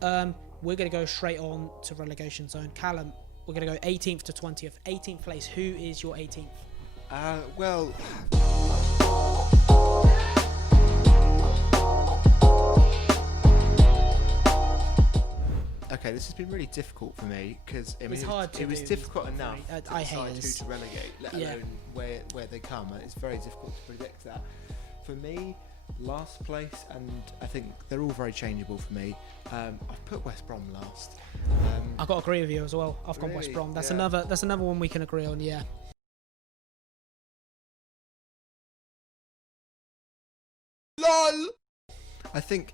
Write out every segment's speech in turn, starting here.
we're going to go straight on to relegation zone. Callum, we're going to go 18th to 20th. 18th place. Who is your 18th? Well, okay, this has been really difficult for me because It's hard to it was do difficult enough I to hate decide who this. to relegate, let alone where they come. It's very difficult to predict that. For me, last place, and I think they're all very changeable for me. I've put West Brom last. I've got to agree with you as well. I've gone West Really? Brom. That's Yeah. another one we can agree on. Yeah. LOL! I think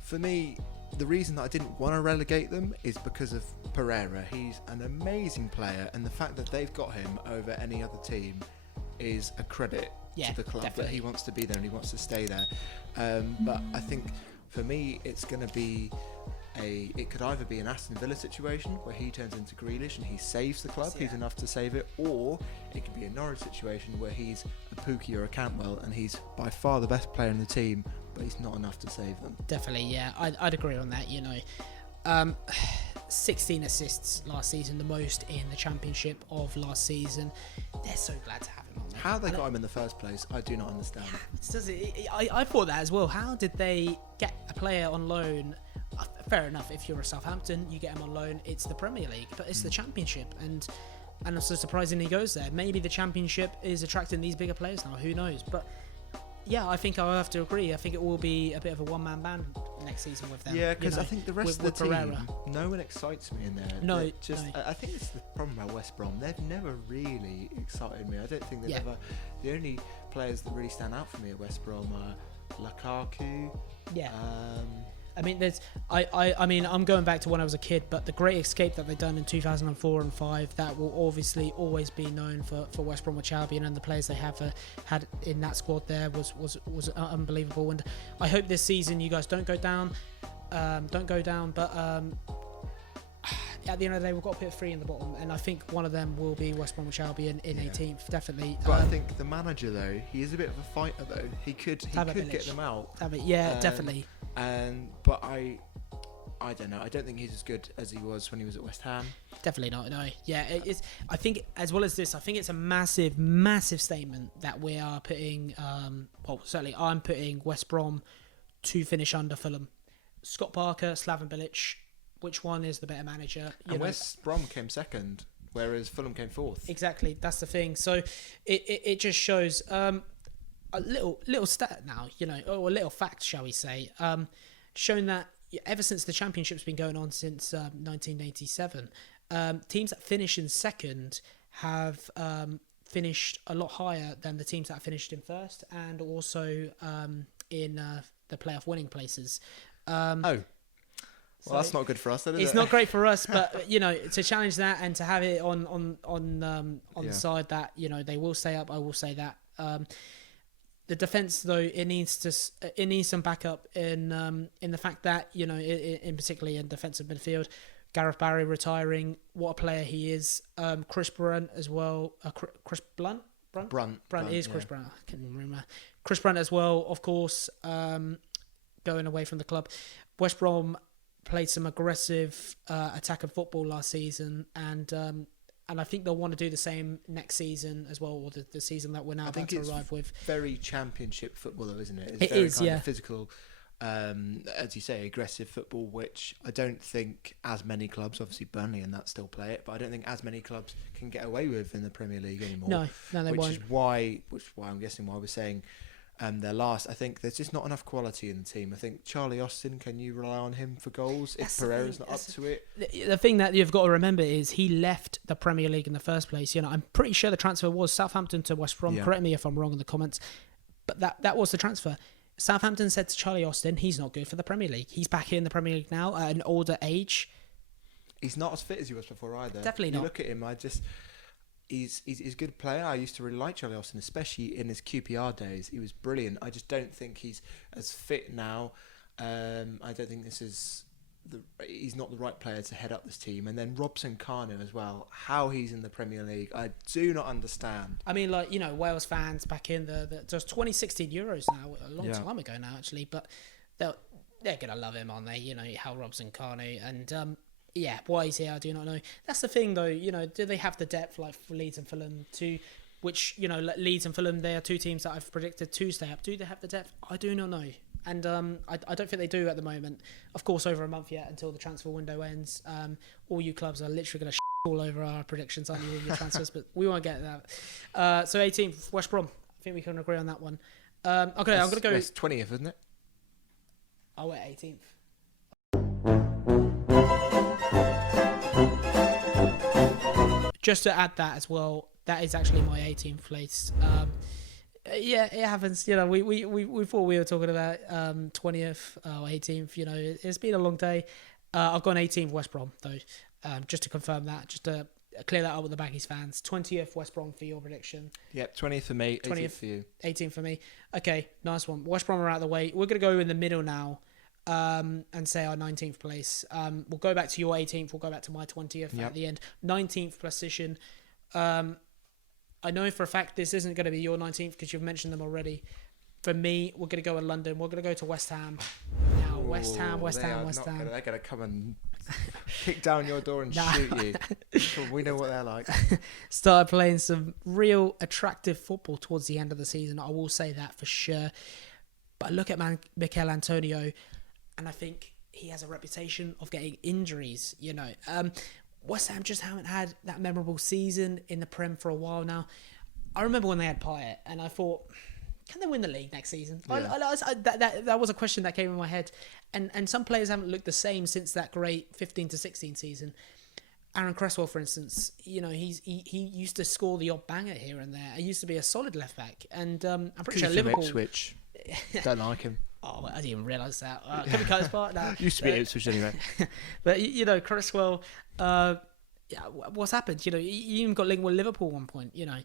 for me, the reason that I didn't want to relegate them is because of Pereira. He's an amazing player, and the fact that they've got him over any other team is a credit Yeah, to the club definitely. that he wants to be there and he wants to stay there. But I think for me, it's going to be it could either be an Aston Villa situation where he turns into Grealish and he saves the club, he's enough to save it, or it could be a Norwich situation where he's a Pookie or a Cantwell and he's by far the best player in the team, but he's not enough to save them. Definitely, yeah. I'd agree on that, 16 assists last season, the most in the Championship of last season. They're so glad to have him on there. How they got him in the first place, I do not understand. I thought that as well. How did they get a player on loan? Fair enough, if you're a Southampton, you get him on loan. It's the Premier League, but it's the Championship, and I'm so surprising he goes there. Maybe the Championship is attracting these bigger players now. Who knows? But yeah, I think I'll have to agree. I think it will be a bit of a one-man band next season with them. Yeah, because I think the rest of the team, Pereira. no one excites me in there. No, I think it's the problem about West Brom. They've never really excited me. I don't think they've ever. The only players that really stand out for me at West Brom are Lukaku. Yeah. I mean, I'm going back to when I was a kid, but the great escape that they've done in 2004 and 5, that will obviously always be known for West Bromwich Albion, and the players they have had in that squad there was unbelievable. And I hope this season you guys don't go down, but at the end of the day, we've got to put 3 in the bottom, and I think one of them will be West Bromwich Albion in 18th, definitely. But I think the manager, though, he is a bit of a fighter, though. He could get them out. Definitely. But I don't know. I don't think he's as good as he was when he was at West Ham. Definitely not. No. Yeah, it is. I think as well as this, I think it's a massive, massive statement that we are putting. Well, certainly I'm putting West Brom to finish under Fulham. Scott Parker, Slaven Bilic. Which one is the better manager? And West Brom came second, whereas Fulham came fourth. Exactly. That's the thing. So it just shows a little stat now, or a little fact, shall we say, showing that ever since the Championship's been going on since 1987, teams that finish in second have finished a lot higher than the teams that finished in first, and also in the playoff winning places. Well, that's not good for us, then, is it's it? not great for us, but to challenge that and to have it on the side that they will stay up. I will say that. The defense, though, it needs some backup in the fact that in particularly in defensive midfield, Gareth Barry retiring, what a player he is. Chris Brunt as well. Chris Brunt. Brunt is Chris Brunt. I can't remember. Chris Brunt as well, of course. Going away from the club, West Brom played some aggressive attacking football last season, and I think they'll want to do the same next season as well, or the season that we're now about to arrive with. Very Championship football, though, isn't it? It is, kind of physical, as you say, aggressive football, which I don't think as many clubs, obviously Burnley and that still play it, but I don't think as many clubs can get away with in the Premier League anymore. No, they won't. Which is why I'm guessing why we're saying they're last. I think there's just not enough quality in the team. I think Charlie Austin, can you rely on him for goals if Pereira's not up to it? The thing that you've got to remember is he left the Premier League in the first place. I'm pretty sure the transfer was Southampton to West Brom. Yeah. Correct me if I'm wrong in the comments, but that was the transfer. Southampton said to Charlie Austin, he's not good for the Premier League. He's back in the Premier League now at an older age. He's not as fit as he was before either. Definitely not. You look at him, He's a good player. I used to really like Charlie Austin, especially in his QPR days. He was brilliant. I just don't think he's as fit now. I don't think he's not the right player to head up this team. And then Robson Kanu as well. How he's in the Premier League, I do not understand. I mean, Wales fans back in the just 2016 Euros now, a long time ago now actually, but they're going to love him, aren't they? You know, Hal Robson, Carney, and yeah, why he's here, I do not know. That's the thing, though. You know, do they have the depth like for Leeds and Fulham to, which, you know, Leeds and Fulham, they are two teams that I've predicted to stay up. Do they have the depth? I do not know. And I don't think they do at the moment. Of course, over a month yet until the transfer window ends. All you clubs are literally going to all over our predictions, aren't you, with your transfers? But we won't get that. So 18th, West Brom. I think we can agree on that one. Okay, I'm going to go... It's 20th, isn't it? Oh, wait, 18th. Just to add that as well, that is actually my 18th place. Yeah, it happens. You know, we thought we were talking about 20th or 18th. You know, it's been a long day. I've gone 18th West Brom, though, just to confirm that, just to clear that up with the Baggies fans. 20th West Brom for your prediction. Yep, 20th for me, 18th for you. 18th for me. Okay, nice one. West Brom are out of the way. We're going to go in the middle now and say our 19th place. We'll go back to your 18th. We'll go back to my 20th at the end. 19th position. I know for a fact this isn't going to be your 19th because you've mentioned them already. For me, we're going to go in London. We're going to go to West Ham. Now, West Ham. They're going to come and kick down your door and shoot you. We know what they're like. Started playing some real attractive football towards the end of the season. I will say that for sure. But I look at Mikel Antonio, and I think he has a reputation of getting injuries, you know. West Ham just haven't had that memorable season in the Prem for a while now. I remember when they had Payet, and I thought, can they win the league next season? Yeah. That was a question that came in my head. And some players haven't looked the same since that great 15 to 16 season. Aaron Cresswell, for instance, you know, he used to score the odd banger here and there. He used to be a solid left back. And I'm pretty sure Liverpool... Ipswich. Don't like him. Oh, I didn't even realise that. Can we cut this part? No. Used to be Ipswich anyway. But, you know, Cresswell, what's happened? You know, he even got linked with Liverpool at one point, you know.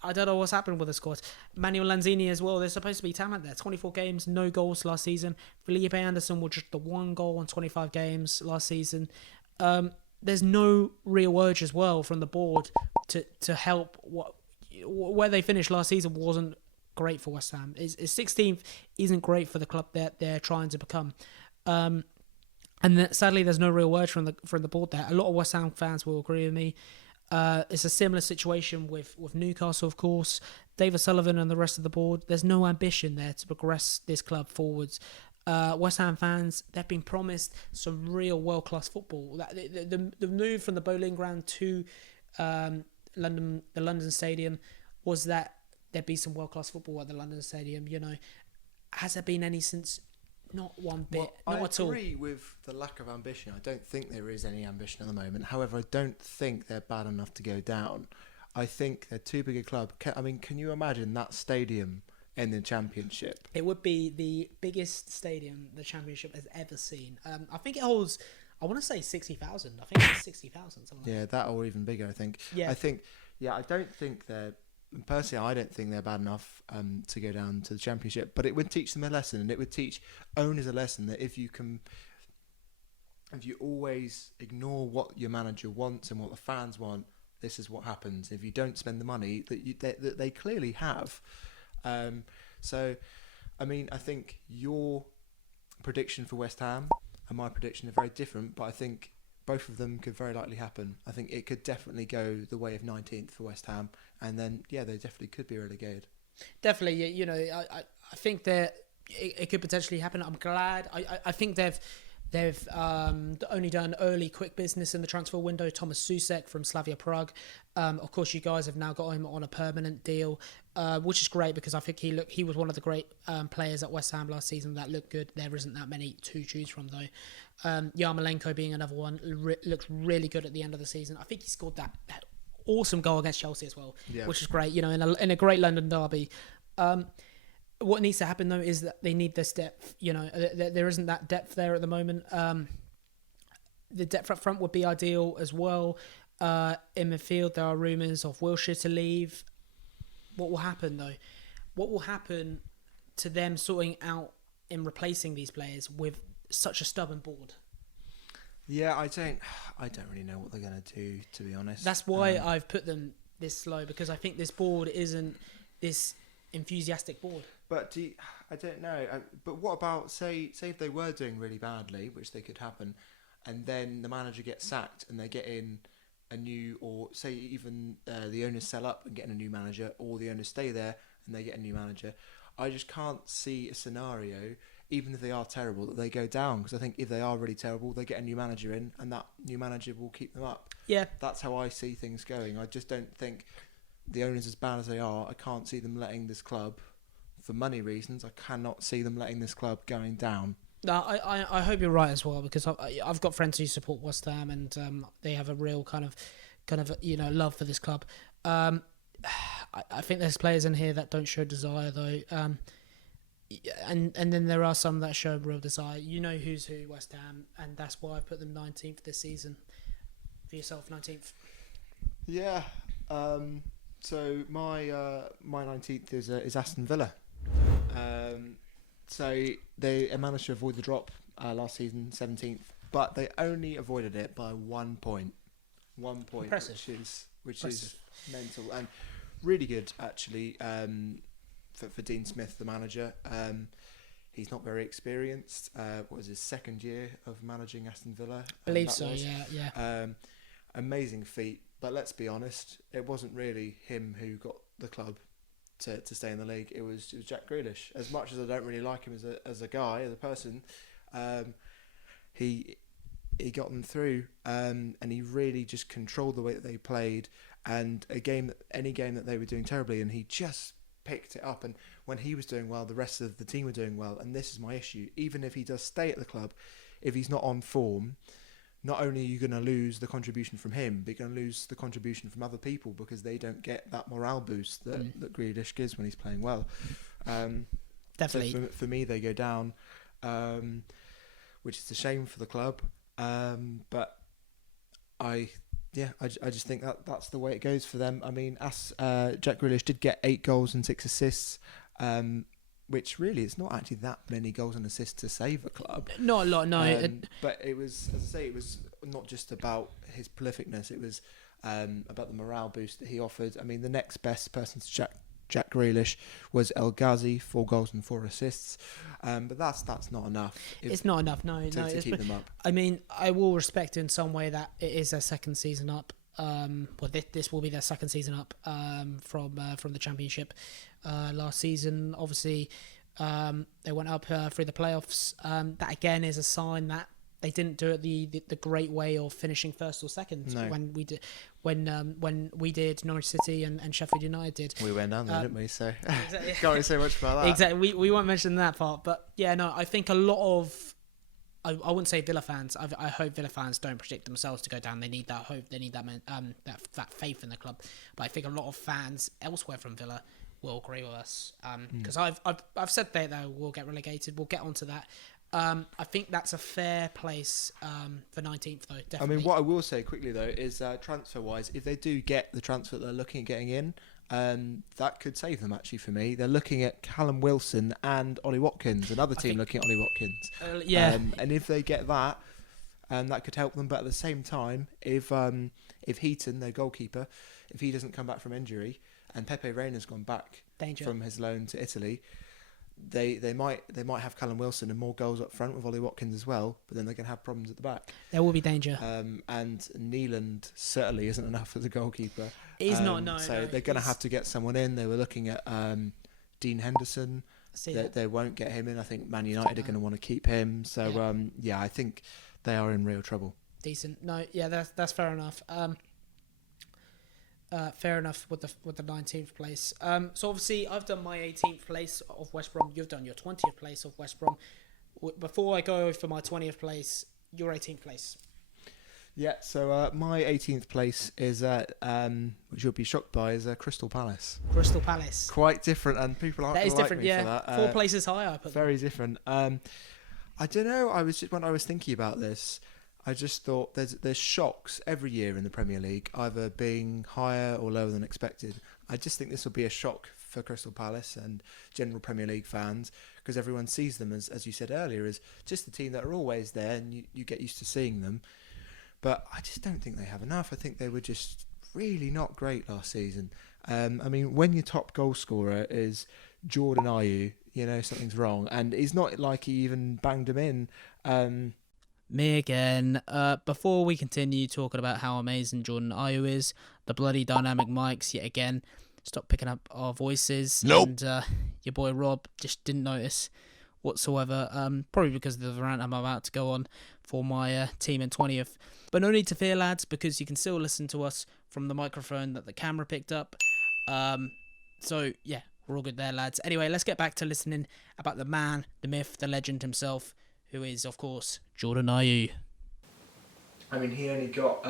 I don't know what's happened with the squad. Manuel Lanzini as well. There's supposed to be talent there. 24 games, no goals last season. Felipe Anderson with just the 1 goal on 25 games last season. There's no real urge as well from the board to help. Where they finished last season wasn't great for West Ham. Is 16th isn't great for the club that they're trying to become. And sadly, there's no real word from the board there. A lot of West Ham fans will agree with me. It's a similar situation with Newcastle, of course. David Sullivan and the rest of the board, there's no ambition there to progress this club forwards. West Ham fans, they've been promised some real world-class football. The move from the Bowling Ground to the London Stadium was that there'd be some world-class football at the London Stadium, you know. Has there been any since? Not one bit, not at all. I agree with the lack of ambition. I don't think there is any ambition at the moment. However, I don't think they're bad enough to go down. I think they're too big a club. Can you imagine that stadium in the Championship? It would be the biggest stadium the Championship has ever seen. I think it holds, I want to say 60,000. I think it's 60,000. Yeah, that or even bigger, I think. Yeah. I don't think they're... Personally, I don't think they're bad enough to go down to the Championship, but it would teach them a lesson, and it would teach owners a lesson that if you always ignore what your manager wants and what the fans want, this is what happens. If you don't spend the money that they clearly have. So, I mean, I think your prediction for West Ham and my prediction are very different, but I think both of them could very likely happen. I think it could definitely go the way of 19th for West Ham, and then they definitely could be relegated. Definitely, you know, I think that it could potentially happen. I'm glad. I think they've only done early quick business in the transfer window. Thomas Susek from Slavia Prague. Of course, you guys have now got him on a permanent deal, which is great because I think he was one of the great players at West Ham last season that looked good. There isn't that many to choose from though. Yarmolenko being another one looks really good at the end of the season. I think he scored that awesome goal against Chelsea as well, which is great. You know, in a great London derby. What needs to happen though is that they need this depth. You know, there isn't that depth there at the moment. The depth up front would be ideal as well. In midfield, there are rumours of Wilshere to leave. What will happen though? What will happen to them sorting out in replacing these players with such a stubborn board? Yeah, I don't really know what they're going to do, to be honest. That's why I've put them this low, because I think this board isn't this enthusiastic board. But I don't know. But what about say if they were doing really badly, which they could happen, and then the manager gets sacked and they get in a new, or say even the owners sell up and get in a new manager, or the owners stay there and they get a new manager. I just can't see a scenario, even if they are terrible, that they go down. Because I think if they are really terrible, they get a new manager in, and that new manager will keep them up. Yeah, that's how I see things going. I just don't think the owners, as bad as they are, I can't see them letting this club, for money reasons, I cannot see them letting this club going down. No, I hope you're right as well, because I've got friends who support West Ham, and they have a real kind of love for this club. I think there's players in here that don't show desire though, and then there are some that show real desire. You know who's who, West Ham, and that's why I put them 19th this season. For yourself, 19th. Yeah. So my 19th is Aston Villa. So they managed to avoid the drop last season, 17th, but they only avoided it by 1 point. 1 point, Impressive. which is mental and really good actually. For Dean Smith, the manager, he's not very experienced. What was his second year of managing Aston Villa? I believe so. Yeah. Amazing feat, but let's be honest, it wasn't really him who got the club to stay in the league. It was Jack Grealish. As much as I don't really like him as a guy, as a person, he got them through, and he really just controlled the way that they played. And any game that they were doing terribly, and he just picked it up. And when he was doing well, the rest of the team were doing well. And this is my issue. Even if he does stay at the club, if he's not on form, not only are you going to lose the contribution from him, but you're going to lose the contribution from other people, because they don't get that morale boost that Grealish gives when he's playing well. Definitely. So for me, they go down, which is a shame for the club. But I just think that's the way it goes for them. I mean, Jack Grealish did get 8 goals and 6 assists, which really it's not actually that many goals and assists to save a club. Not a lot, no. But it was, as I say, it was not just about his prolificness. It was about the morale boost that he offered. I mean, the next best person to Jack Grealish was El Ghazi, 4 goals and 4 assists. But that's not enough. It's not enough, to keep them up. I mean, I will respect in some way that it is their second season up. This will be their second season up from the Championship. Last season, obviously, they went up through the playoffs. That again is a sign that they didn't do it the great way of finishing first or second. No. When we did Norwich City and Sheffield United did. We went down there, didn't we? So exactly. Can't really say much about that. Exactly. We won't mention that part, but yeah, no. I think a lot of I wouldn't say Villa fans. I hope Villa fans don't predict themselves to go down. They need that hope. They need that faith in the club. But I think a lot of fans elsewhere from Villa will agree with us, because I've said they will get relegated. We'll get onto that. I think that's a fair place for 19th though. Definitely. I mean, what I will say quickly though is transfer wise, if they do get the transfer that they're looking at getting in, that could save them actually for me. They're looking at Callum Wilson and Ollie Watkins, another team looking at Ollie Watkins. And if they get that, that could help them. But at the same time, if Heaton, their goalkeeper, if he doesn't come back from injury, and Pepe Reina's gone back from his loan to Italy, they might have Callum Wilson and more goals up front with Ollie Watkins as well, but then they're going to have problems at the back. There will be danger. And Neeland certainly isn't enough as a goalkeeper. He's not, no. So they're going to have to get someone in. They were looking at Dean Henderson. They won't get him in. I think Man United are going to want to keep him. So, I think they are in real trouble. Decent. No, yeah, that's fair enough. Fair enough with the 19th place. So obviously I've done my 18th place of West Brom. You've done your 20th place of West Brom. Before I go for my 20th place, your 18th place. Yeah. So my 18th place is which you'll be shocked by, is Crystal Palace. Crystal Palace. Quite different, and people aren't going to like me for that. 4 places higher. I put very different. I don't know. When I was thinking about this, I just thought there's shocks every year in the Premier League, either being higher or lower than expected. I just think this will be a shock for Crystal Palace and general Premier League fans, because everyone sees them as you said earlier, as just the team that are always there, and you get used to seeing them. But I just don't think they have enough. I think they were just really not great last season. I mean, when your top goal scorer is Jordan Ayew, something's wrong. And it's not like he even banged him in. Me again. Before we continue talking about how amazing Jordan Ayew is, the bloody dynamic mics yet again. Stop picking up our voices. Nope. And your boy Rob just didn't notice whatsoever. Probably because of the rant I'm about to go on for my team in 20th. But no need to fear, lads, because you can still listen to us from the microphone that the camera picked up. So, yeah, we're all good there, lads. Anyway, let's get back to listening about the man, the myth, the legend himself, who is, of course, Jordan Ayew. I mean, he only got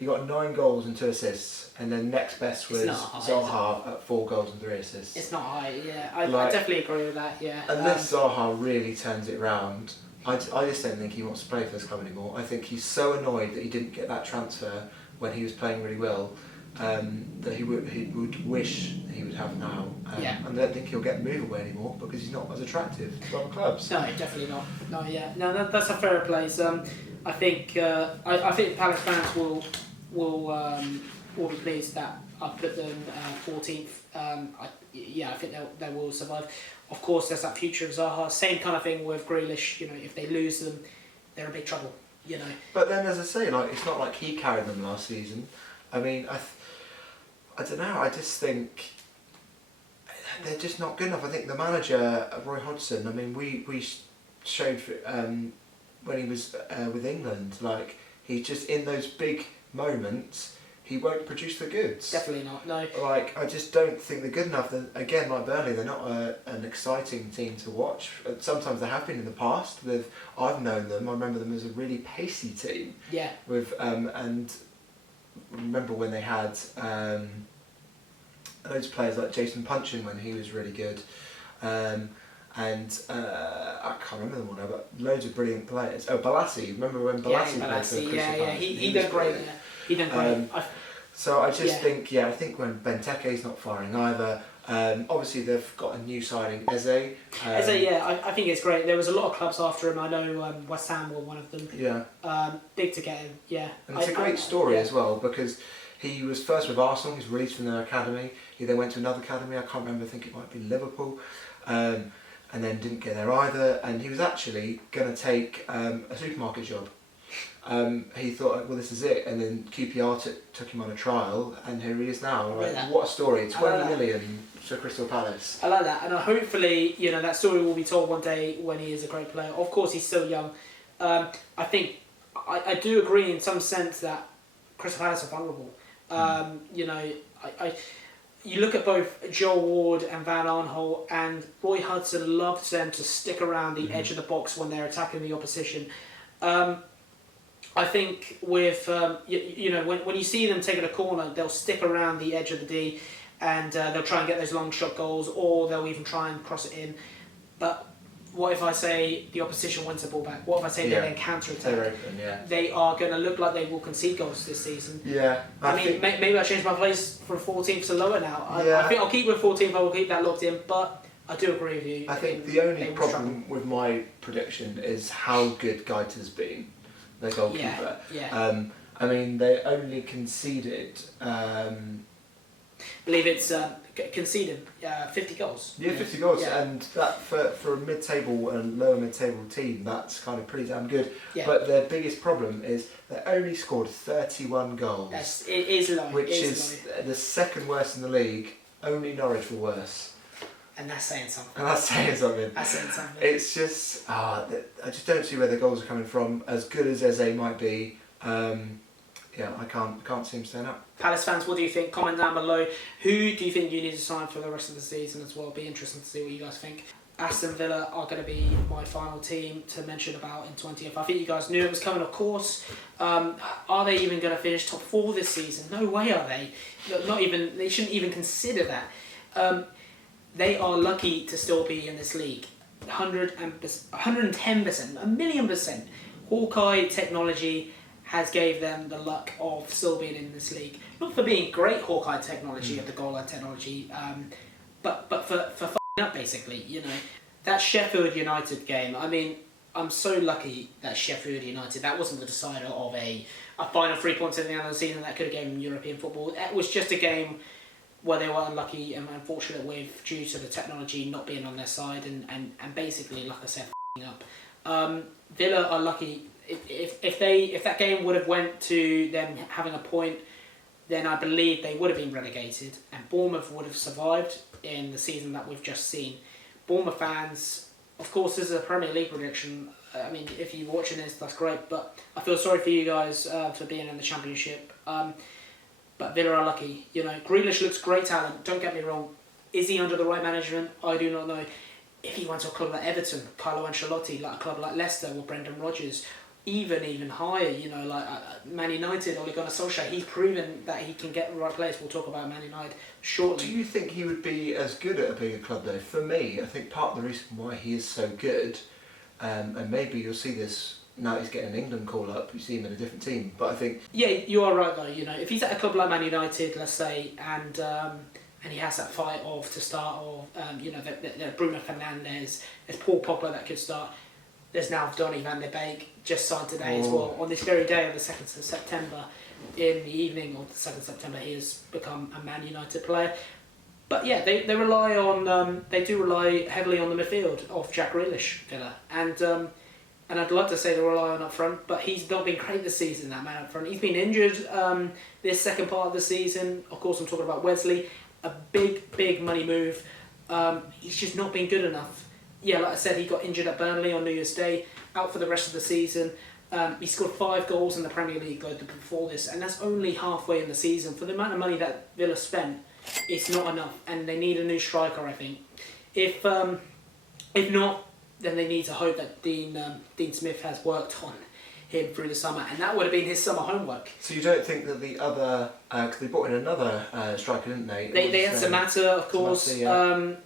9 goals and 2 assists, and then next best was Zaha at 4 goals and 3 assists. It's not high, yeah. I definitely agree with that, yeah. Unless Zaha really turns it round, I just don't think he wants to play for this club anymore. I think he's so annoyed that he didn't get that transfer when he was playing really well, that he would wish he would have now. And I don't think he'll get moved away anymore because he's not as attractive to other clubs. No, definitely not. No, yeah. No, that's a fair place. I think Palace fans will be pleased that I put them 14th. I think they will survive. Of course, there's that future of Zaha. Same kind of thing with Grealish. If they lose them, they're in big trouble. But then, as I say, it's not like he carried them last season. I mean, I don't know. I just think they're just not good enough. I think the manager, Roy Hodgson. I mean, we showed when he was with England, he's just in those big moments. He won't produce the goods. Definitely not. No. I just don't think they're good enough. Again, like Burnley, they're not an exciting team to watch. Sometimes they have been in the past. I've known them. I remember them as a really pacey team. Yeah. And remember when they had loads of players like Jason Punchin when he was really good. I can't remember them all now, but loads of brilliant players. Oh, Balassi. Remember when Balassi played for Crystal Palace? He did great there. He did great. So I just think, I think when Benteke's not firing either. Obviously they've got a new signing, Eze. I think it's great. There was a lot of clubs after him. I know West Ham were one of them. Yeah. Big to get him. Yeah. And it's a great story as well, because he was first with Arsenal. He was released from their academy. He then went to another academy. I can't remember. I think it might be Liverpool. And then didn't get there either. And he was actually going to take a supermarket job. He thought, well, this is it, and then QPR took him on a trial, and here he is now. What a story! 20 million to Crystal Palace. I like that, and hopefully, that story will be told one day when he is a great player. Of course, he's still young. I think I do agree in some sense that Crystal Palace are vulnerable. You look at both Joel Ward and Van Aanholt, and Roy Hodgson loves them to stick around the edge of the box when they're attacking the opposition. I think with when you see them taking a corner, they'll stick around the edge of the D, and they'll try and get those long shot goals, or they'll even try and cross it in. But what if I say the opposition wins the ball back? What if I say they then counter attack? They are going to look like they will concede goals this season. Yeah, maybe I change my place from 14th to lower now. I think I'll keep with 14th. I will keep that locked in, but I do agree with you. I think the only problem with my prediction is how good Gaeta's been, the goalkeeper. I mean, they only conceded. I believe it's conceded 50 goals. Yeah, 50 goals, and that for a mid-table and lower mid-table team, that's kind of pretty damn good. Yeah. But their biggest problem is they only scored 31 goals. Yes, it is low. Which is the second worst in the league. Only Norwich were worse. And that's saying something. It's just, I just don't see where the goals are coming from. As good as Eze might be, I can't see him staying up. Palace fans, what do you think? Comment down below. Who do you think you need to sign for the rest of the season as well? It'll be interesting to see what you guys think. Aston Villa are going to be my final team to mention about in 20th. I think you guys knew it was coming, of course. Are they even going to finish top 4 this season? No way are they. Not even. They shouldn't even consider that. They are lucky to still be in this league. 110%, 1,000,000%. Hawkeye technology has gave them the luck of still being in this league. Not for being great Hawkeye technology or the goal line technology, but for f***ing up basically. That Sheffield United game. I mean, I'm so lucky that Sheffield United, that wasn't the decider of a final 3 points at the end of the season that could have given European football. It was just a game where they were unlucky and unfortunate with, due to the technology not being on their side and basically, like I said, up. Villa are lucky. If that game would have went to them having a point, then I believe they would have been relegated and Bournemouth would have survived in the season that we've just seen. Bournemouth fans, of course, this is a Premier League prediction. I mean, if you're watching this, that's great. But I feel sorry for you guys for being in the Championship. But Villa are lucky. You know, Grealish looks great talent. Don't get me wrong. Is he under the right management? I do not know. If he went to a club like Everton, Carlo Ancelotti, like a club like Leicester or Brendan Rodgers, even higher, you know, like Man United, Ole Gunnar Solskjaer, he's proven that he can get the right players. We'll talk about Man United shortly. Do you think he would be as good at a bigger club though? For me, I think part of the reason why he is so good, and maybe you'll see this now he's getting an England call up, you see him in a different team, but I think... Yeah, you are right though, you know, if he's at a club like Man United, let's say, and he has that fight of to start, or, you know, Bruno Fernandes, there's Paul Pogba that could start, there's now Donny van der Beek, just signed today as well. On this very day of the 2nd of September, in the evening of the 2nd of September, he has become a Man United player. But yeah, they rely on, they do rely heavily on the midfield of Jack Grealish, Villa. And I'd like to say they rely on up front, but he's not been great this season, that man up front. He's been injured this second part of the season. Of course, I'm talking about Wesley. A big money move. He's just not been good enough. Yeah, like I said, he got injured at Burnley on New Year's Day, out for the rest of the season. He scored 5 goals in the Premier League before this, and that's only halfway in the season. For the amount of money that Villa spent, it's not enough, and they need a new striker, I think. If not, then they need to hope that Dean Smith has worked on him through the summer, and that would have been his summer homework. So you don't think that the other, because they brought in another striker, didn't they? They had Samatta, of course. Samatta, yeah.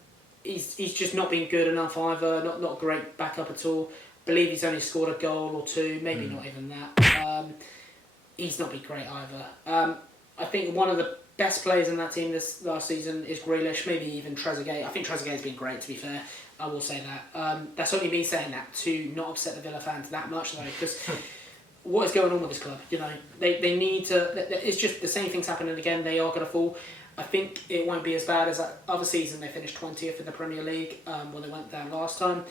He's just not been good enough either. Not great backup at all. Believe he's only scored a goal or 2, maybe not even that. He's not been great either. I think one of the best players in that team this last season is Grealish, maybe even Trezeguet. I think Trezeguet's been great, to be fair. I will say that. That's only me saying that to not upset the Villa fans that much, though, because what is going on with this club? You know, they need to. It's just the same thing's happening again. They are going to fall. I think it won't be as bad as that other season. They finished 20th in the Premier League when they went down last time.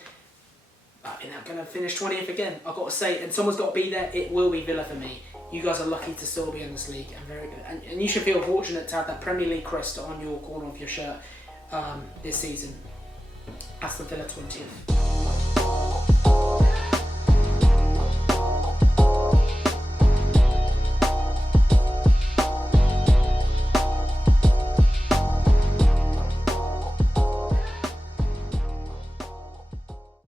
I think they're going to finish 20th again. I've got to say, and someone's got to be there. It will be Villa for me. You guys are lucky to still be in this league, and very good. And you should feel fortunate to have that Premier League crest on your corner of your shirt this season. Aston Villa 20th.